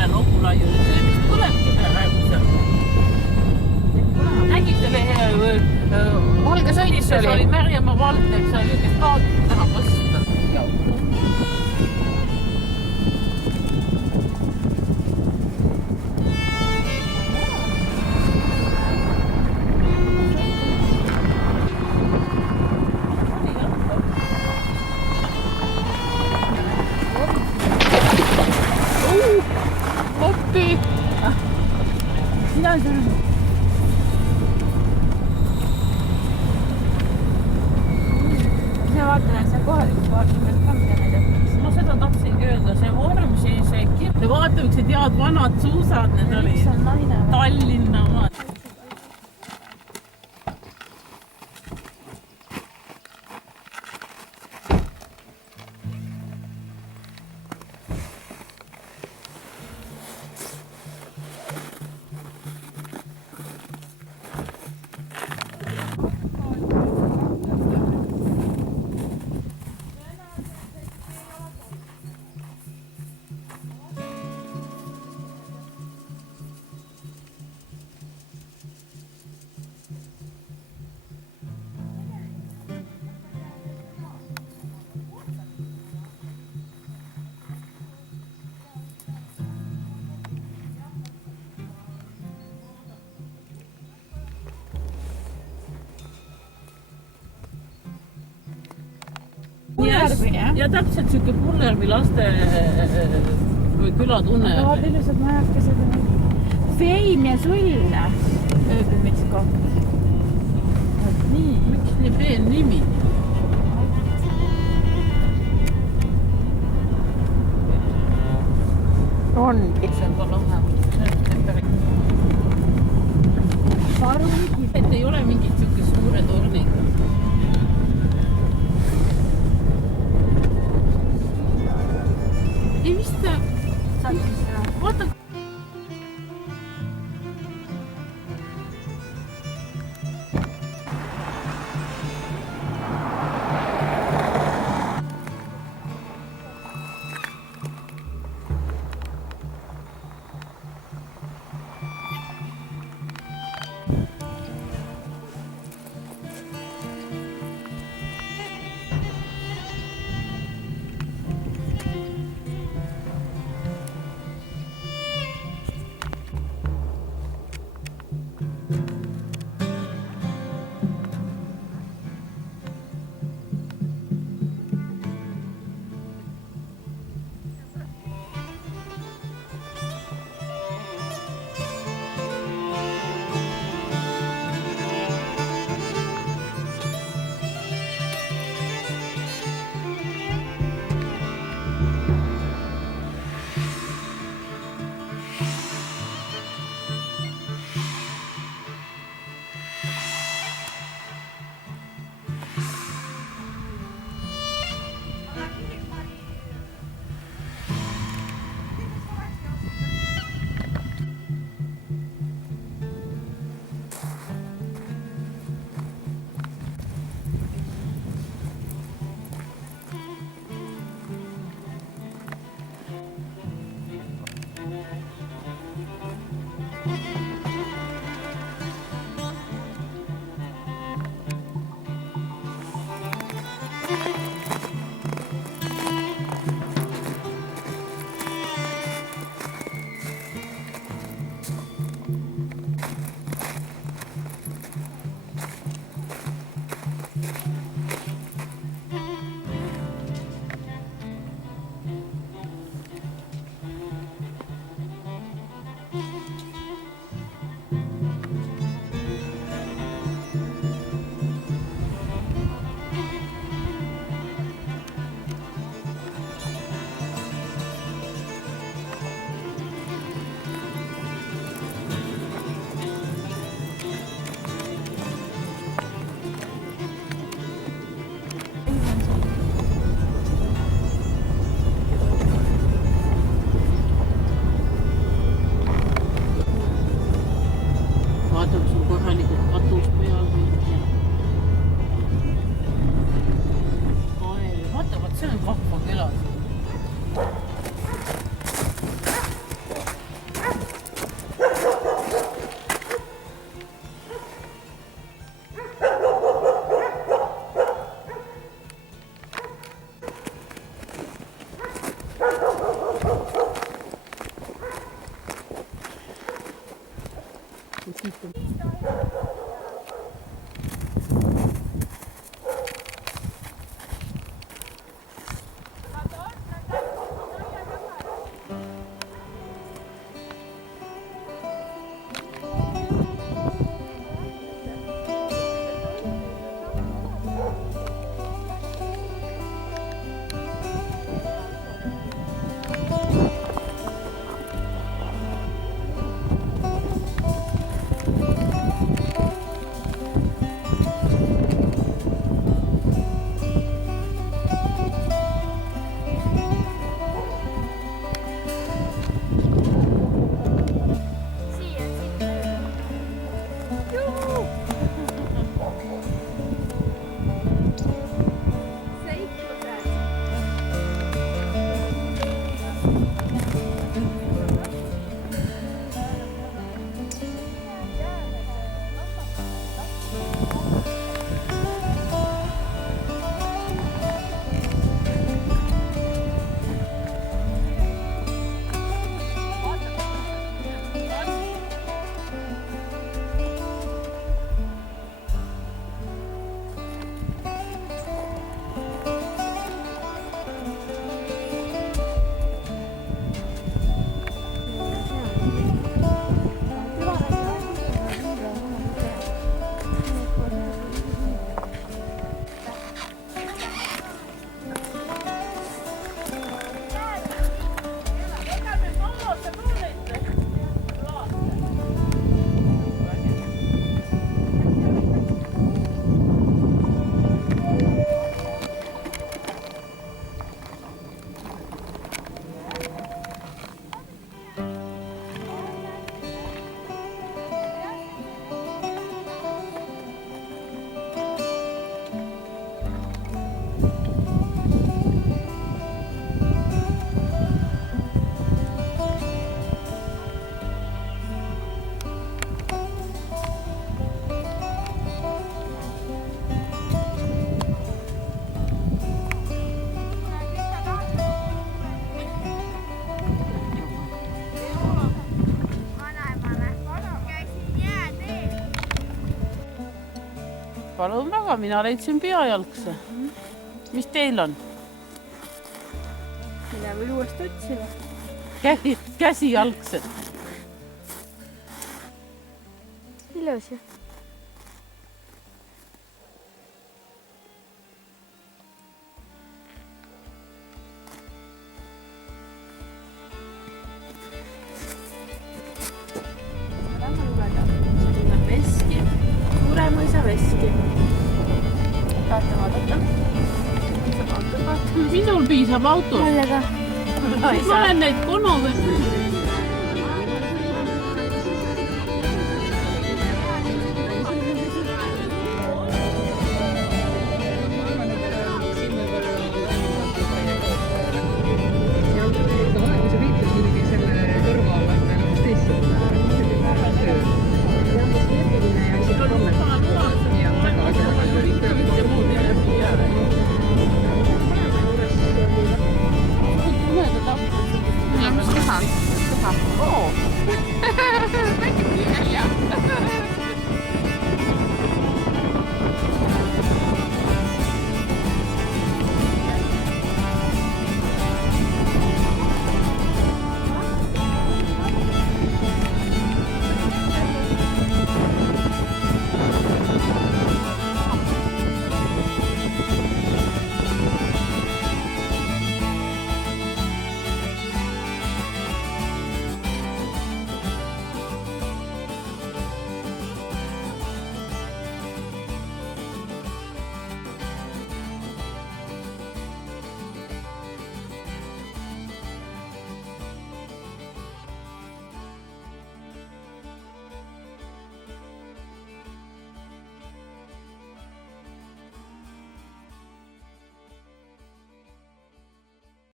peale Logulaiu, mis tulebki praegu seal. Nägite Valge sõitis oli Märjamaa Valdek, seal niisugust kaotud taha vasta. Appi! Sina sul... vaatan, et see kohalikud vaatavad ka, mida neid õpiks. Ma seda tahtsingi öelda, see vorm, see kirja. Vaata, miks need head vanad suusad, need oli Tallinna omad. Ja täpselt siuke Pullervi laste või külatunne. Aga vaata ilusad majakesed on. Feim ja Sull ööbimiskoht. Nii, miks nii peen nimi? Ongi. See on ka lahe. Parungi. Et ei ole mingid siuke suure torniga. Ei vist... Vaata... Palun väga, mina leidsin peajalgse. Mis teil on? Minä veel uuesti otsima. Käsijalgsed. Ilus ju. Ma tahan lugeda. Selline veski. Suuremõisa veski. Tahate vaadata? Minul piisab autos. Mulle ka. Ma olen neid konoveski.